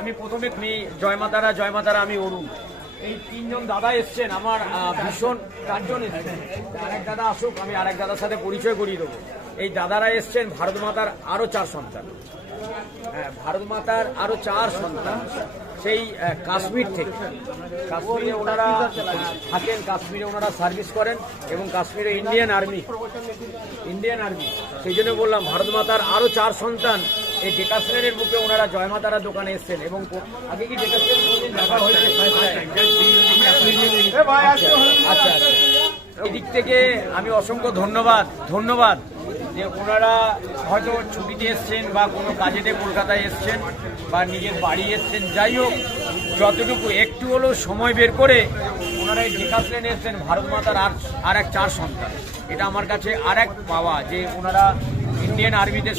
আমি প্রথমে জয় মাতারা আমি অরুণ। এই তিনজন দাদা এসছেন, আমার ভীষণ 4 জন এসছেন। আরেক দাদা আসুক, আমি আরেক দাদার সাথে পরিচয় করিয়ে দেবো। এই দাদারা এসছেন ভারত মাতার আরো 4 সন্তান। হ্যাঁ, ভারত মাতার আরো 4 সন্তান সেই কাশ্মীর থেকে। কাশ্মীরে ওনারা থাকেন, কাশ্মীরে ওনারা সার্ভিস করেন এবং কাশ্মীরে ইন্ডিয়ান আর্মি। সেই জন্য বললাম ভারত মাতার আরো 4 সন্তান এই ডেকাসলেনের বুকে ওনারা জয় মাতারা দোকানে এসছেন। এবং আগে কি ডেকাসলেন দেখা হয়েছে? আচ্ছা, এদিক থেকে আমি অসংখ্য ধন্যবাদ যে ওনারা হয়তো ছুটিতে এসছেন বা কোনো কাজেতে কলকাতায় এসছেন বা নিজের বাড়ি এসছেন, যাই হোক যতটুকু একটু হলেও সময় বের করে ওনারা এই ডেকাসলেনে এসছেন ভারত মাতার আর এক 4 সন্তান। এটা আমার কাছে আর এক পাওয়া যে ওনারা ইন্ডিয়ান আর্মিতে